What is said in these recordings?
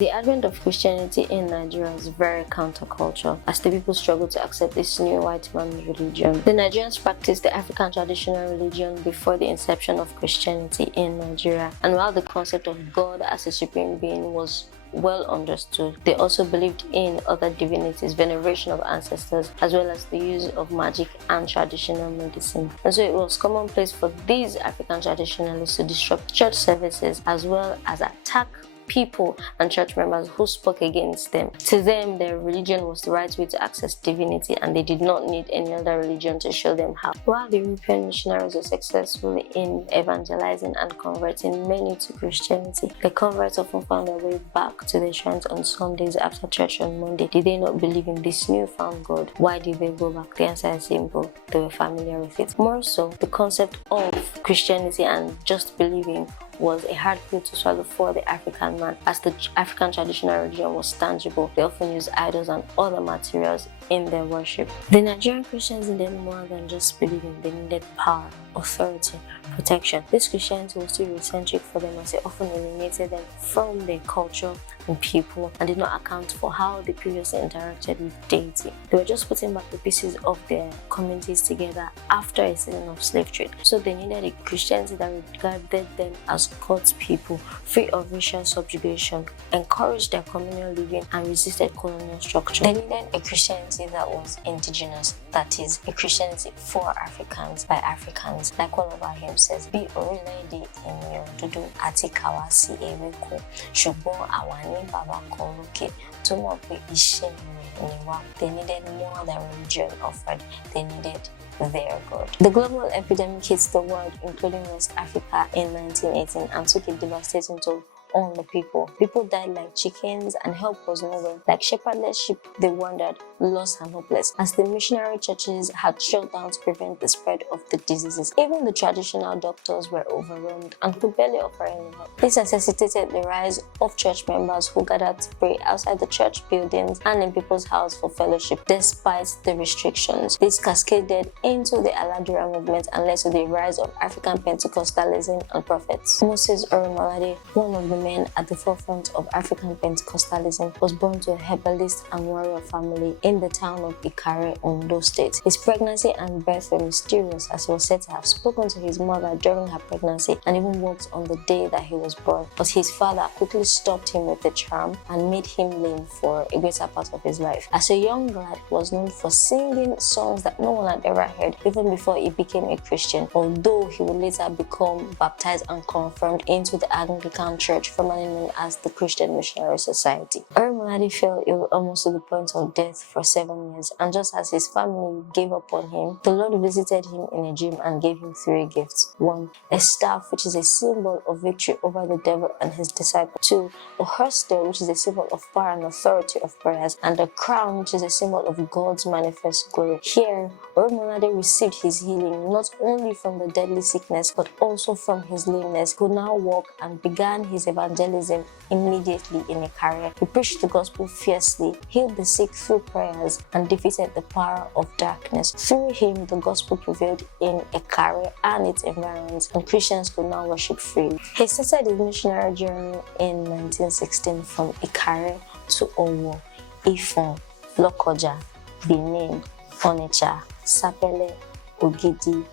The advent of Christianity in Nigeria is very countercultural as the people struggle to accept this new white man's religion. The Nigerians practiced the African traditional religion before the inception of Christianity in Nigeria, and while the concept of God as a supreme being was well understood, they also believed in other divinities, veneration of ancestors, as well as the use of magic and traditional medicine. And so it was commonplace for these African traditionalists to disrupt church services as well as attack people and church members who spoke against them. To them, their religion was the right way to access divinity, and they did not need any other religion to show them how. While the European missionaries were successful in evangelizing and converting many to Christianity, the converts often found their way back to their shrines on Sundays after church on Monday. Did they not believe in this newfound God? Why did they go back? The answer is simple: they were familiar with it. More so, the concept of Christianity and just believing was a hard pill to swallow for the African man, as the African traditional religion was tangible. They often used idols and other materials in their worship. The Nigerian Christians needed more than just believing. They needed power, authority, protection. This Christianity was too Eurocentric for them, as it often alienated them from their culture and people, and did not account for how they previously interacted with deity. They were just putting back the pieces of their communities together after a season of slave trade. So they needed a Christianity that regarded them as God's people, free of racial subjugation, encouraged their communal living, and resisted colonial structure. They needed a Christianity that was indigenous, that is, a Christianity for Africans, by Africans. Like one of our hymns says, Bí Orílẹ̀-èdè ènìyàn dúdú àti kàwá sí ewéko, ṣùgbọ́n àwa ní bàbá kan lókè tó mọ̀ pé iṣẹ́ rẹ̀ ni wá. They needed more than religion offered. They needed their God. The global epidemic hit the world, including West Africa, in 1918 and took a devastating toll on the people. People died like chickens and help was nowhere. Like shepherdless sheep, they wandered, lost and hopeless, as the missionary churches had shut down to prevent the spread of the diseases. Even the traditional doctors were overwhelmed and could barely offer any help. This necessitated the rise of church members who gathered to pray outside the church buildings and in people's houses for fellowship, despite the restrictions. This cascaded into the Aladura movement and led to the rise of African Pentecostalism and prophets. Moses Orimolade, one of the men at the forefront of African Pentecostalism, was born to a herbalist and warrior family in the town of Ikare, Ondo State. His pregnancy and birth were mysterious, as he was said to have spoken to his mother during her pregnancy and even walked on the day that he was born. But his father quickly stopped him with a charm and made him lame for a greater part of his life. As a young lad, he was known for singing songs that no one had ever heard, even before he became a Christian, although he would later become baptized and confirmed into the Anglican Church, formerly known as the Christian Missionary Society. Orimolade fell ill almost to the point of death for 7 years, and just as his family gave up on him, the Lord visited him in a dream and gave him 3 gifts. 1. A staff, which is a symbol of victory over the devil and his disciples. 2. A hostel, which is a symbol of power and authority of prayers, and a crown, which is a symbol of God's manifest glory. Here, Orimolade received his healing not only from the deadly sickness but also from his lameness. He could now walk and began his evangelism immediately in a career. He preached the gospel fiercely, healed the sick through prayers, and defeated the power of darkness. Through him, the gospel prevailed in a career and its environs, and Christians could now worship freely. He started his missionary journey in 1916 from Ikare to Owo, Ifon, Lokoja, Benin, Onitsha, Sapele, Ogidi,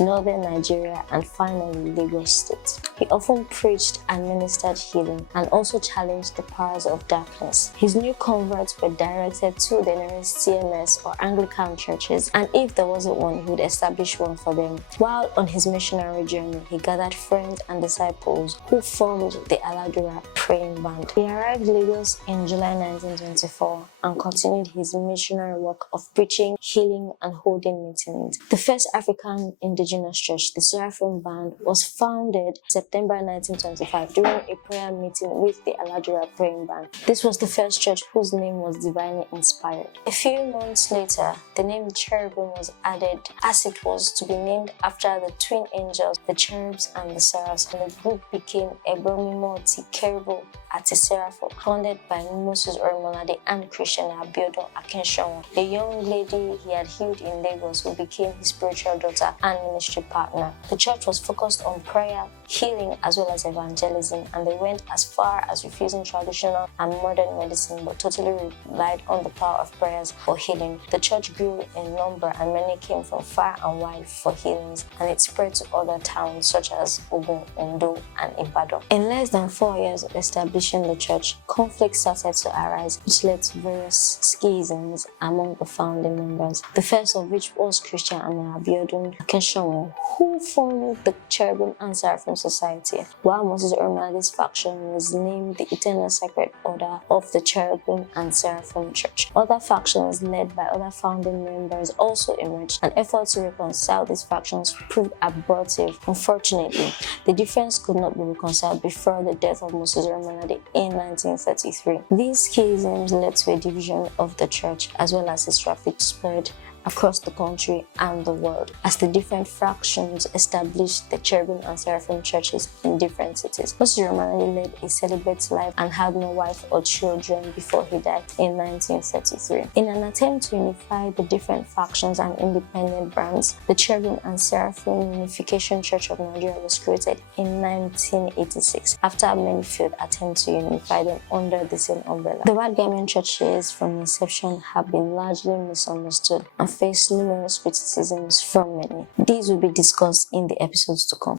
Northern Nigeria, and finally Lagos State. He often preached and ministered healing and also challenged the powers of darkness. His new converts were directed to the nearest CMS or Anglican churches, and if there wasn't one, he would establish one for them. While on his missionary journey, he gathered friends and disciples who formed the Aladura praying band. He arrived in Lagos in July 1924 and continued his missionary work of preaching, healing, and holding meetings. The first African indigenous church, the Seraphim band, was founded September 1925 during a prayer meeting with the Aladura praying band. This was the first church whose name was divinely inspired. A few months later, the name Cherubim was added, as it was to be named after the twin angels, the cherubs and the seraphs, and the group became Ebromimoti Cherubim àti Seraphim, founded by Moses Orimolade and Christian Abiodun Akinshonwo, the young lady he had healed in Lagos, who became his spiritual daughter and ministry partner. The church was focused on prayer, healing, as well as evangelism, and they went as far as refusing traditional and modern medicine but totally relied on the power of prayers for healing. The church grew in number and many came from far and wide for healings, and it spread to other towns such as Ogun, Ondo, and Ibadan. In less than 4 years of establishing the church, conflicts started to arise, which led to various schisms among the founding members. The first of which was Christian Abiodun Akenshaw, who formed the Cherubim and Seraphim Society, while Moses Orimade's faction was named the Eternal Sacred Order of the Cherubim and Seraphim Church. Other factions led by other founding members also emerged. An effort to reconcile these factions proved abortive. Unfortunately, the difference could not be reconciled before the death of Moses Orimolade in 1933. These schisms led to a division of the church, as well as its rapid spread across the country and the world, as the different fractions established the Cherubim and Seraphim churches in different cities. Moses Orimolade led a celibate life and had no wife or children before he died in 1933. In an attempt to unify the different factions and independent brands, the Cherubim and Seraphim Unification Church of Nigeria was created in 1986 after many failed attempts to unify them under the same umbrella. The white garment churches from inception have been largely misunderstood and face numerous criticisms from many. These will be discussed in the episodes to come.